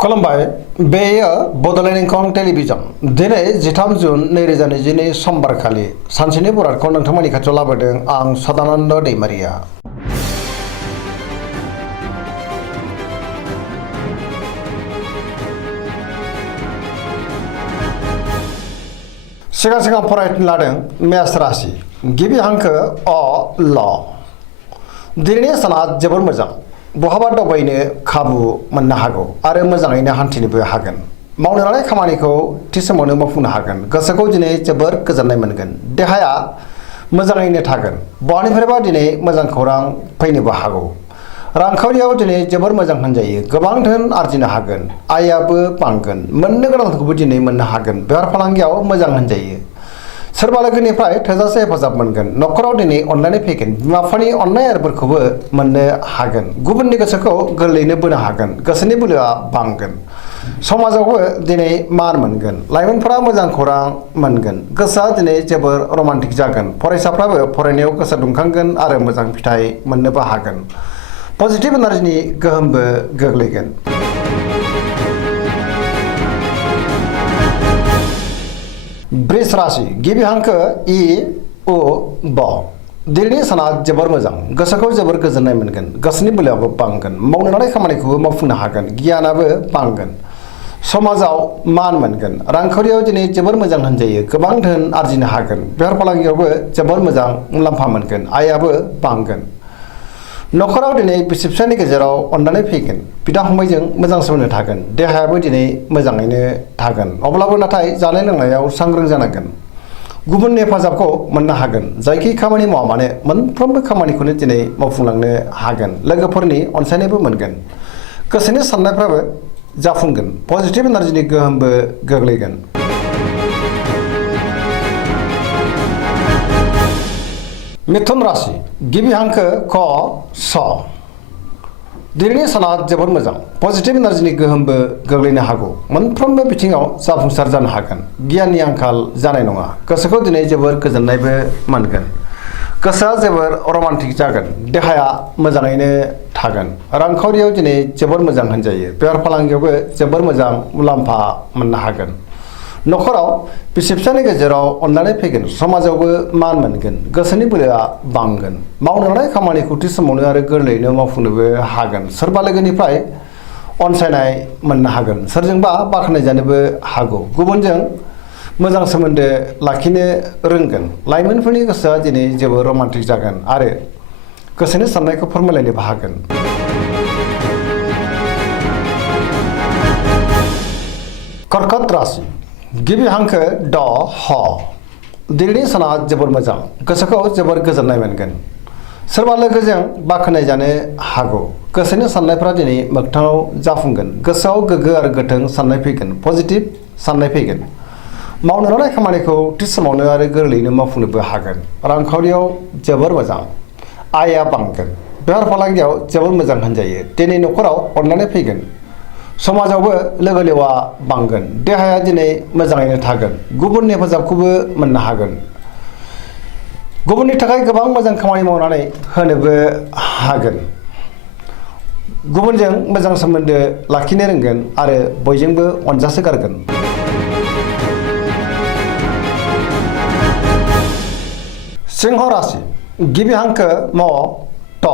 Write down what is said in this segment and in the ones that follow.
खुलुमबाय बेयो बड'लेण्ड इंखं टेलिभिजन दिनै 13 जुन 2022 समबारखालि सानसेनि बरादखौ नोंथांमोननि खाथियाव लाबोदों आं सदानन्द दैमारिया। सिगां फरायनो लादों मेष राशि गिबि हांखो अ ल। दिनैनि साना जोबोर मोजां। बहाबा दावबायनो खाबु मोननो हागौ आरो मोजाङैनो हान्थिनोबो हागोन। मावनो लानाय खामानिखौ थि समावनो मावफुंनो हागोन। गोसोखौ दिनै जोबोर गोजोननाय मोनगोन। देहाया मोजाङैनो थागोन। बहानिफ्रायबा दिनै मोजां खौरां फैनोबो हागौ। रांखावरियाव दिनै जोबोर मोजां होनजायो। गोबां धोन आरजिनो हागोन। आयाबो बांगोन। मोननो गोनांखौबो दिनै मोननो हागोन। बेफार फालांगियाव मोजां होनजायो। सोरबा लोगोनिफ्राय थोजासे हेफाजाब मोनगोन। न'खराव दिनै अनलायनाय फैगोन। बिमा बिफानि अननाय आरोफोरखौबो मोननो हागोन। गुबुननि गोसोखौ गोरलैयैनो बोनो हागोन। गोसोनि बोलोआ बांगोन। समाजावबो दिनै मान मोनगोन। लाइमोनफोरा मोजां खौरां मोनगोन। गोसोआ दिनै जोबोर रमान्टिक जागोन। फरायसाफ्राबो फरायनायाव गोसो दुंखांगोन आरो मोजां फिथाइ मोननोबो हागोन। पजिटिभ एनार्जिनि गोहोमबो गोग्लैगोन। वृष राशि गिबि हांखो इ उ ब। दिनैनि साना जोबोर मोजां। गोसोखौ जोबोर गोजोननाय मोनगोन। गोसोनि बोलोआबो बांगोन। मावनो लानाय खामानिखौबो मावफुंनो हागोन। गियानाबो बांगोन। समाजाव मान मोनगोन। रांखावरियाव दिनै जोबोर मोजां होनजायो। गोबां धोन आरजिनो हागोन। बेफार फालांगियावबो जोबोर मोजां मुलाम्फा मोनगोन। आयाबो बांगोन। न'खराव दिनै बिसि फिसायनि गेजेराव अननानै फैगोन। बिदा फंबायजों मोजां सोमोन्दो थागोन। देहायाबो दिनै मोजाङैनो थागोन। अब्लाबो नाथाय जानाय लोंनायाव सांग्रां जानांगोन। गुबुननि हेफाजाबखौ मोननो हागोन। जायखि खामानि मावा मानो मोनफ्रोमबो खामानिखौनो दिनै मावफुंलांनो हागोन। लोगोफोरनि अनसायनायबो मोनगोन। गोसोनि साननायफ्राबो जाफुंगोन। पजिटिभ एनार्जिनि गोहोमबो गोग्लैगोन। मिथुन राशि गिबि हांखो क स। दिनैनि साना जोबोर मोजां। पजिटिभ एनार्जिनि गोहोमबो गोग्लैनो हागौ। मोनफ्रोमबो बिथिङाव जाफुंसार जानो हागोन। गियाननि आंखाल जानाय नङा। गोसोखौ दिनै जोबोर गोजोननायबो मोनगोन। गोसोआ जोबोर रमान्टिक जागोन। देहाया मोजाङैनो थागोन। रांखावरियाव दिनै जोबोर मोजां होनजायो। बेफार फालांगियावबो जोबोर मोजां मुलाम्फा मोननो हागोन। न'खराव बिसि फिसानि गेजेराव अननानै फैगोन। समाजावबो मान मोनगोन। गोसोनि बोलोआ बांगोन। मावनो लानाय खामानिखौ थि समावनो आरो गोरलैयैनो मावफुंनोबो हागोन। सोरबा लोगोनिफ्राय अनसायनाय मोननो हागोन। सोरजोंबा बाख्नाय जानोबो हागौ। गुबुनजों मोजां सोमोन्दो लाखिनो रोंगोन। लाइमोनफोरनि गोसोआ दिनै जोबोर रमान्टिक जागोन आरो गोसोनि साननायखौ फोरमायलायनोबो हागोन। कर्कट राशि गिबि हांखो ड ह। दिनैनि साना जोबोर मोजां। गोसोखौ जोबोर गोजोननाय मोनगोन। सोरबा लोगोजों बाख्नाय जानो हागौ। गोसोनि साननायफ्रा दिनै मोगथाङाव जाफुंगोन। गोसोआव गोग्गो आरो गोथों साननाय फैगोन। पजिटिभ साननाय फैगोन। मावनो लानाय खामानिखौ थि समावनो आरो गोरलैयैनो मावफुंनोबो हागोन। रांखावरियाव जोबोर मोजां। आयआ बांगोन। बेफार फालांगियाव जोबोर मोजां होनजायो। दिनै न'खराव अननानै फैगोन। समाजावबो लोगो लेवा बांगोन। देहाया दिनै मोजाङैनो थागोन। गुबुननि हेफाजाबखौबो मोननो हागोन। गुबुननि थाखाय गोबां मोजां खामानि मावनानै होनोबो हागोन। गुबुनजों मोजां सोमोन्दो लाखिनो रोंगोन आरो बयजोंबो अनजासोगारगोन। सिंह राशि गिबि हांखो म ट।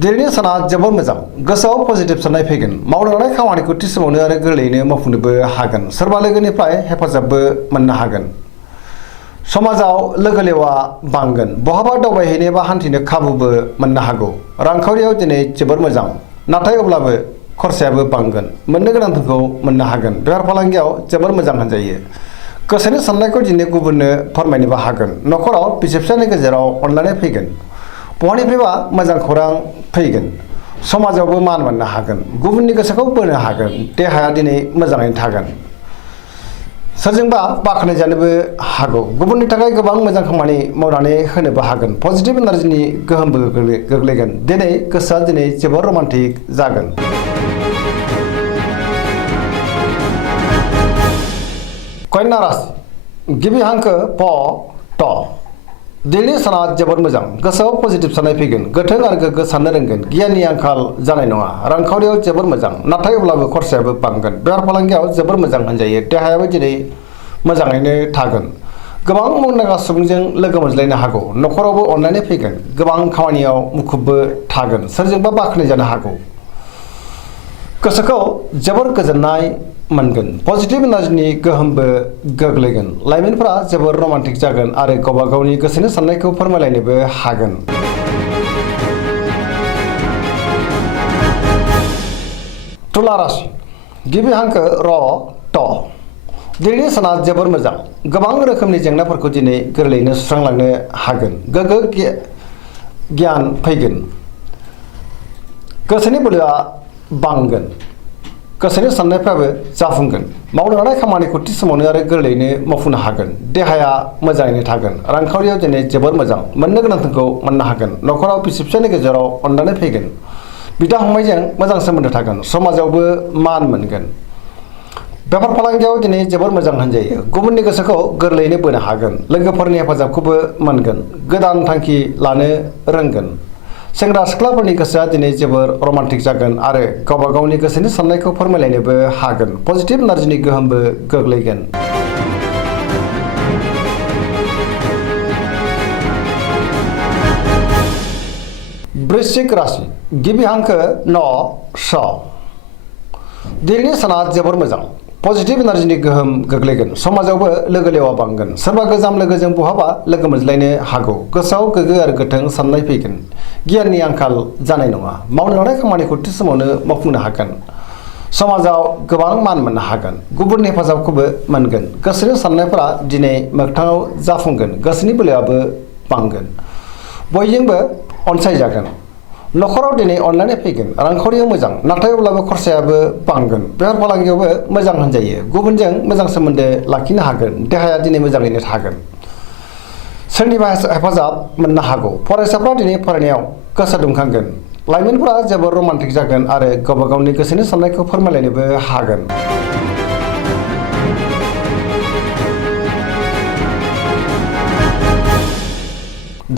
दिनैनि साना जोबोर मोजां। गोसोआव पजिटिभ साननाय फैगोन। मावनो लानाय खामानिखौ थि समावनो आरो गोरलैयैनो मावफुंनोबो हागोन। सोरबा लोगोनिफ्राय हेफाजाबबो मोननो हागोन। समाजाव लोगो लेवा बांगोन। बहाबा दावबायहैनो बा हान्थिनो खाबुबो मोननो हागौ। रांखावरियाव दिनै जोबोर मोजां। नाथाय अब्लाबो खरसायाबो बांगोन। मोननो गोनांफोरखौ मोननो हागोन। बेफार फालांगियाव जोबोर मोजां होनजायो। गोसोनि साननायखौ दिनै गुबुननो फोरमायनोबो हागोन। न'खराव बिसि फिसायनि गेजेराव अनलायनाय फैगोन। बहानिफ्रायबा मोजां खौरां फैगोन। समाजावबो मान मोननो हागोन। गुबुननि गोसोखौ बोनो हागोन। देहाया दिनै मोजाङैनो थागोन। सोरजोंबा बाख्नाय जानोबो हागौ। गुबुननि थाखाय गोबां मोजां खामानि मावनानै होनोबो हागोन। पजिटिभ एनार्जिनि गोहोमबो गोग्लैगोन। दिनै गोसोआ दिनै जोबोर रमान्टिक जागोन। कन्या राशि गिबि हांखो प ट। दिनैनि साना जोबोद मोजां गोसोआव पजिटिभ साननाय फैगोन गोथों आरो गोग्गो साननो रोंगोन गियाननि आंखाल जानाय नङा रांखावरियाव जोबोर मोजां नाथाय अब्लाबो खरसायाबो बांगोन बेफार फालांगियाव जोबोर मोजां होनजायो देहायाबो दिनै मोजाङैनो थागोन गोबां मुंदांखा सुबुंजों लोगो मोनज्लायनो हागौ न'खरावबो अनलायनाय फैगोन गोबां खामानियाव मुखुबबो थागोन सोरजोंबा बाख्नाय जानो हागौ गोसोखौ जोबोर गोजोननाय मोनगोन पजिटिभ एनार्जिनि गोहोमबो गोग्लैगोन लाइमोनफोरा जोबोर रमान्टिक जागोन आरो गावबा गावनि गोसोनि साननायखौ फोरमायलायनोबो हागोन तुला राशि गिबि हांखो र ट दिनैनि साना जोबोर मोजां गोबां रोखोमनि जेंनाफोरखौ दिनै गोरलैयैनो सुस्रांलांनो हागोन गोग्गो गियान फैगोन गोसोनि बोलोआ बांगोन गोसोनि साननायफ्राबो जाफुंगोन मावनो हानाय खामानिखौ थि समावनो आरो गोरलैयैनो मावफुंनो हागोन देहाया मोजाङैनो थागोन रांखावरियाव दिनै जोबोर मोजां मोननो गोनांखौ मोननो हागोन न'खराव बिसि फिसायनि गेजेराव अनलायनाय फैगोन बिदा फंबायजों मोजां सोमोन्दो थागोन समाजावबो मान मोनगोन बेफार फालांगियाव दिनै जोबोर मोजां होनजायो गुबुननि गोसोखौ गोरलैयैनो बोनो हागोन लोगोफोरनि हेफाजाबखौबो मोनगोन गोदान थांखि लानो रोंगोन सेंग्रा सिख्लाफोरनि गोसोआ दिनै जोबोर रमान्टिक जागोन आरो गावबा गावनि गोसोनि साननायखौ फोरमायलायनोबो हागोन पजिटिभ एनार्जिनि गोहोमबो गोग्लैगोन वृश्चिक राशि गिबि हांखो न स दिनैनि साना जोबोर मोजां पजिटिभ एनार्जिनि गोहोम गोग्लैगोन समाजावबो लोगो लेवा बांगोन सोरबा गोजाम लोगोजों बहाबा लोगो मोनज्लायनो हागौ गोसोआव गोग्गो आरो गोथों साननाय फैगोन गियाननि आंखाल जानाय नङा मावनो हानाय खामानिखौ थि समावनो मावफुंनो हागोन समाजाव गोबां मान मोननो हागोन गुबुननि हेफाजाबखौबो मोनगोन गोसोनि साननायफोरा दिनै मोगथाङाव जाफुंगोन गोसोनि बोलोआबो बांगोन बयजोंबो अनसायजागोन न'खराव दिनै अनलायनाय फैगोन रांखावरियाव मोजां नाथाय अब्लाबो खरसायाबो बांगोन बेफार फालांगियावबो मोजां होनजायो गुबुनजों मोजां सोमोन्दो लाखिनो हागोन देहाया दिनै मोजाङैनो थागोन सोरनिबा हेफाजाब मोननो हागौ फरायसाफ्रा दिनै फरायनायाव गोसो दुंखांगोन लाइमोनफोरा जोबोर रमान्टिक जागोन आरो गावबा गावनि गोसोनि साननायखौ फोरमायलायनोबो हागोन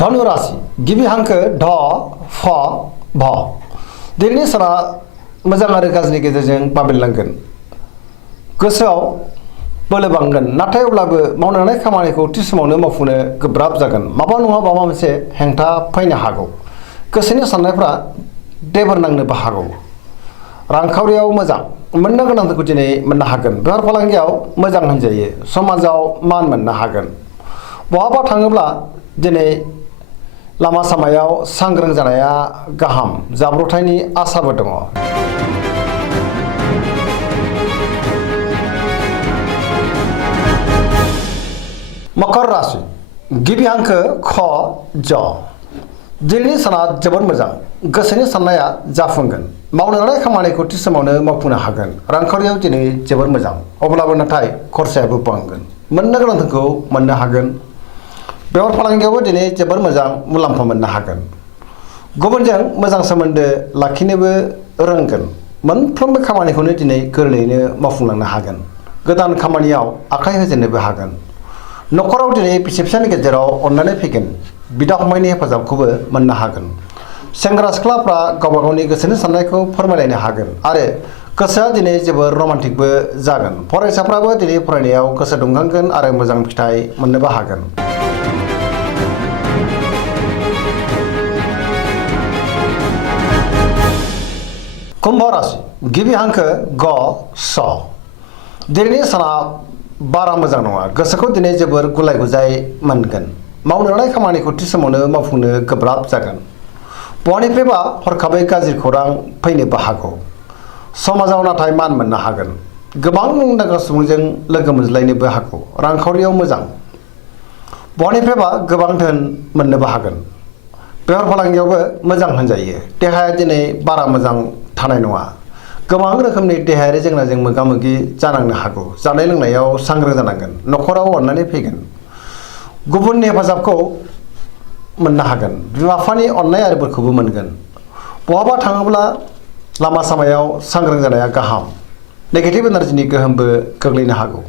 धनु राशि गिबि हांखो ध फ भ दिनैनि साना मोजां आरो गाज्रिनि गेजेरजों बाबेनलांगोन गोसोआव बोलो बांगोन नाथाय अब्लाबो मावनो हानाय खामानिखौ थि समावनो मावफुंनो गोब्राब जागोन माबा नङा माबा मोनसे हेंथा फैनो हागौ गोसोनि साननायफ्रा देबोर नांनोबो हागौ रांखावरियाव मोजां मोननो गोनांखौ दिनै मोननो हागोन बेफार फालांगियाव मोजां होनजायो समाजाव मान मोननो हागोन बहाबा थाङोब्ला दिनै लामा सामायाव सांग्रां जानाया गाहाम जाब्रबथायनि आसाबो दङ मकर राशि गिबि हांखो ख ज दिनैनि साना जोबोद मोजां गोसोनि साननाया जाफुंगोन मावनो हानाय खामानिखौ थि समावनो मावफुंनो हागोन रांखावरियाव दिनै जोबोद मोजां अब्लाबो नाथाय खरसायाबो बांगोन मोननो गोनांखौ मोननो हागोन बेफार फालांगियावबो दिनै जोबोर मोजां मुलाम्फा मोननो हागोन गुबुनजों मोजां सोमोन्दो लाखिनोबो रोंगोन मोनफ्रोमबो खामानिखौनो दिनै गोरलैयैनो मावफुंलांनो हागोन गोदान खामानियाव आखाइ होजेननोबो हागोन न'खराव दिनै बिसि फिसानि गेजेराव अनलायनाय फैगोन बिदा फंबायनि हेफाजाबखौबो मोननो हागोन सेंग्रा सिख्लाफ्रा गावबा गावनि गोसोनि साननायखौ फोरमायलायनो हागोन आरो गोसोआ दिनै जोबोर रमान्टिकबो जागोन फरायसाफ्राबो दिनै फरायनायाव गोसो दुंखांगोन आरो मोजां फिथाइ मोननोबो हागोन कुंभ राशि गिबि हांखो ग स दिनैनि साना बारा मोजां नङा गोसोखौ दिनै जोबोर गुलाय गुजाय मोनगोन मावनो हानाय खामानिखौ थि समावनो मावफुंनो गोब्राब जागोन बहानिफ्रायबा हरखाबै गाज्रि खौरां फैनोबो हागौ समाजाव नाथाय मान मोननो हागोन गोबां मुंदांखा सुबुंजों लोगो मोनज्लायनोबो हागौ रांखावरियाव मोजां बहानिफ्रायबा गोबां धोन मोननोबो हागोन बेफार फालांगियावबो मोजां होनजायो देहाया दिनै बारा मोजां थानाय नङा गोबां रोखोमनि देहायारि जेंनाजों मोगा मोगि जानांनो हागौ जानाय लोंनायाव सांग्रां जानांगोन न'खराव अननानै फैगोन गुबुननि हेफाजाबखौ मोननो हागोन बिमा बिफानि अननाय आरो बोरखौबो मोनगोन बहाबा थाङोब्ला लामा सामायाव सांग्रां जानाया गाहाम नेगेटिभ एनार्जिनि गोहोमबो गोग्लैनो हागौ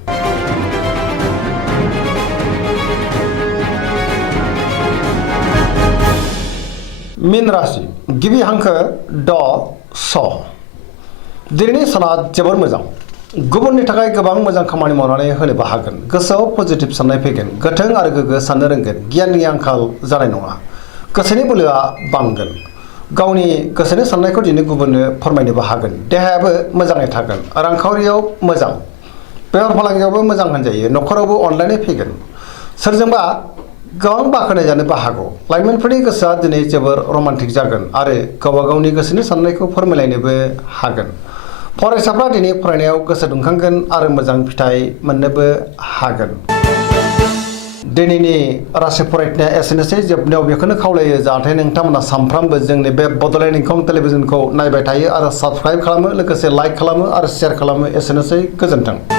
मीन राशि गिबि हांखो ड स दिनैनि साना जोबोर मोजां गुबुननि थाखाय गोबां मोजां खामानि मावनानै होनोबो हागोन गोसोआव पजिटिभ साननाय फैगोन गोथों आरो गोग्गो साननो रोंगोन गियाननि आंखाल जानाय नङा गोसोनि बोलोआ बांगोन गावनि गोसोनि साननायखौ दिनै गुबुननो फोरमायनोबो हागोन देहायाबो मोजाङै थागोन रांखावरियाव मोजां बेफार फालांगियावबो मोजां होनजायो न'खरावबो अनलायनाय फैगोन सोरजोंबा गोबां बाख्नाय जानोबो हागौ लाइमोनफोरनि गोसोआ दिनै जोबोर रमान्टिक जागोन आरो गावबा गावनि गोसोनि साननायखौ फोरमायलायनोबो हागोन फरायसाफ्रा दिनै फरायनायाव गोसो दुंखांगोन आरो मोजां फिथाइ मोननोबो हागोन दिनैनि राशि फरायनाया एसेनोसै जोबनायाव बेखौनो खावलायो जाहाथे नोंथांमोना सानफ्रामबो जोंनि बे बड'लेण्ड इंखं टेलिभिजनखौ नायबाय थायो आरो साबस्क्राइब खालामो लोगोसे लाइक खालामो आरो शेयार खालामो एसेनोसै गोजोन्थों।